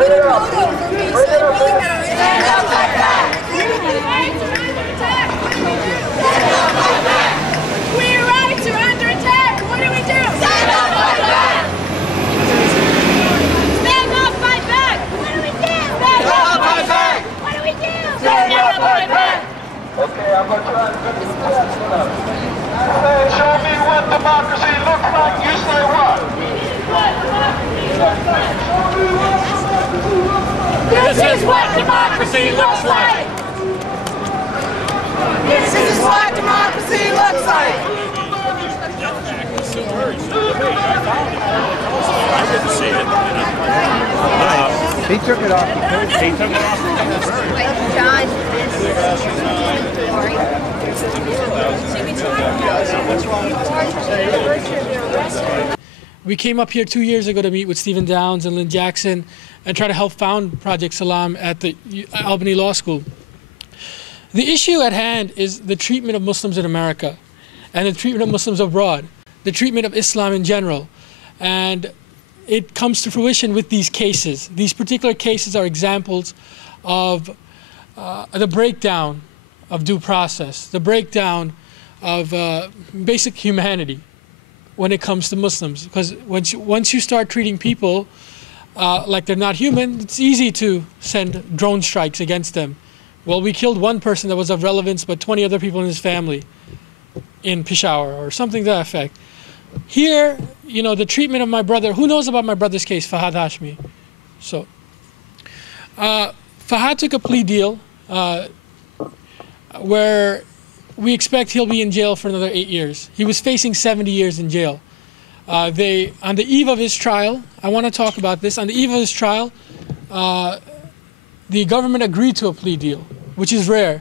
get a photo for me. So I really gotta stand up like that. Queer rights are under attack. What do we do? Stand up, fight back. Stand up, fight back. What do we do? Stand up, fight back. What do we do? Stand up, fight back. Okay, I'm going to try to get this test up. I say, show me what democracy looks like. You say what? This is what democracy looks like. This is what democracy looks like. I didn't see it. He took it off. He took it off. We came up here 2 years ago to meet with Stephen Downes and Lynn Jackson and try to help found Project Salam at the Albany Law School. The issue at hand is the treatment of Muslims in America and the treatment of Muslims abroad, the treatment of Islam in general. And it comes to fruition with these cases. These particular cases are examples of the breakdown of due process, the breakdown of basic humanity when it comes to Muslims. Because once you start treating people like they're not human, it's easy to send drone strikes against them. Well, we killed one person that was of relevance, but 20 other people in his family in Peshawar or something to that effect. Here, you know, the treatment of my brother, who knows about my brother's case, Fahad Hashmi? So, Fahad took a plea deal where we expect he'll be in jail for another 8 years. He was facing 70 years in jail. On the eve of his trial, I want to talk about this. On the eve of his trial, the government agreed to a plea deal, which is rare,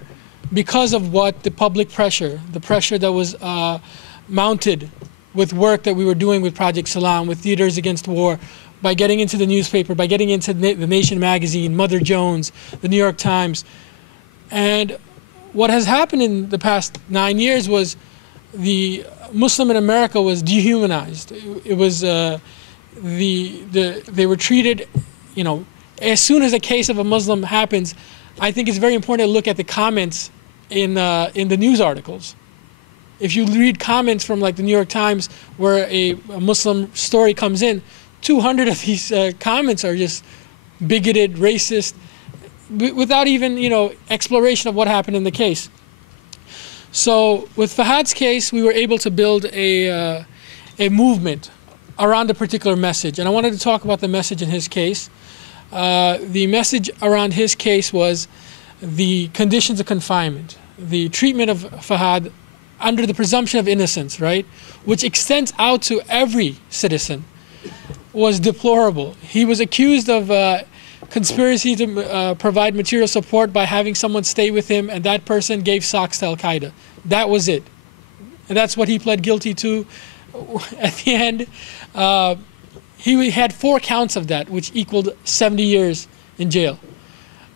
because of what the public pressure, the pressure that was mounted with work that we were doing with Project Salam, with Theaters Against War, by getting into the newspaper, by getting into the Nation magazine, Mother Jones, the New York Times. And what has happened in the past 9 years was the Muslim in America was dehumanized. It was they were treated, you know, as soon as a case of a Muslim happens, I think it's very important to look at the comments in the news articles. If you read comments from like the New York Times where a Muslim story comes in, 200 of these comments are just bigoted, racist, without even, you know, exploration of what happened in the case. So with Fahad's case, we were able to build a movement around a particular message. And I wanted to talk about the message in his case. The message around his case was the conditions of confinement, the treatment of Fahad under the presumption of innocence, right, which extends out to every citizen, was deplorable. He was accused of conspiracy to provide material support by having someone stay with him, and that person gave socks to Al-Qaeda. That was it. And that's what he pled guilty to. At the end, he had 4 counts of that, which equaled 70 years in jail.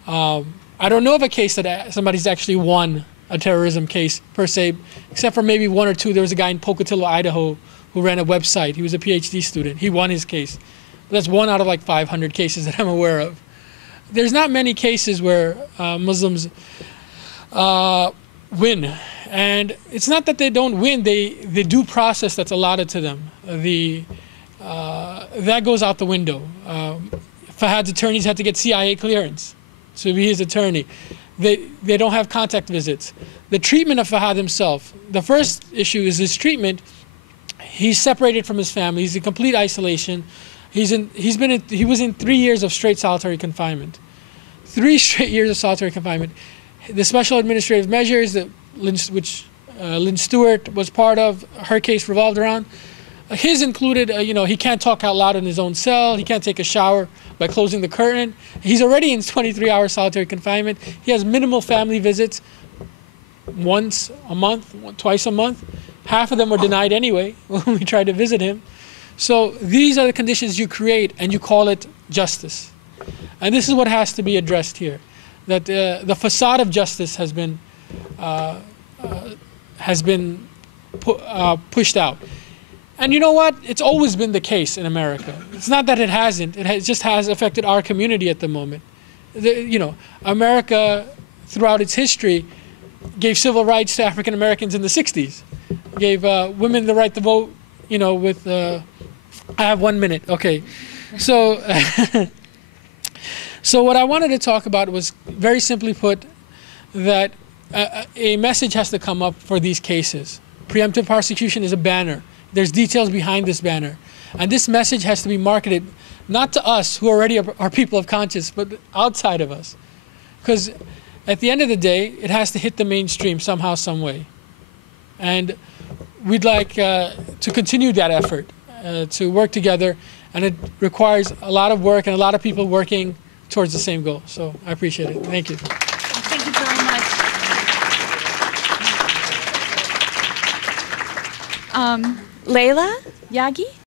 I don't know of a case that somebody's actually won a terrorism case per se, except for maybe 1 or 2. There was a guy in Pocatello, Idaho, who ran a website. He was a PhD student. He won his case. That's 1 out of like 500 cases that I'm aware of. There's not many cases where Muslims win. And it's not that they don't win, the due process that's allotted to them, that goes out the window. Fahad's attorneys had to get CIA clearance to be his attorney. They don't have contact visits. The treatment of Fahad himself, the first issue is his treatment. He's separated from his family. He's in complete isolation. He was in 3 years of straight solitary confinement. 3 straight years of solitary confinement. The special administrative measures that which Lynn Stewart was part of, her case revolved around. His included, you know, he can't talk out loud in his own cell. He can't take a shower by closing the curtain. He's already in 23-hour solitary confinement. He has minimal family visits, once a month, twice a month. Half of them were denied anyway when we tried to visit him. So these are the conditions you create, and you call it justice. And this is what has to be addressed here, that the facade of justice has been pushed out. And you know what? It's always been the case in America. It's not that it hasn't. It just has affected our community at the moment. America, throughout its history, gave civil rights to African Americans in the 60s. Gave women the right to vote, with... I have 1 minute. Okay. So, so what I wanted to talk about was, very simply put, that a message has to come up for these cases. Preemptive prosecution is a banner. There's details behind this banner. And this message has to be marketed not to us, who already are people of conscience, but outside of us. Because at the end of the day, it has to hit the mainstream somehow, some way. And we'd like to continue that effort, to work together. And it requires a lot of work and a lot of people working towards the same goal. So I appreciate it. Thank you. Thank you very much. Leila Yagi?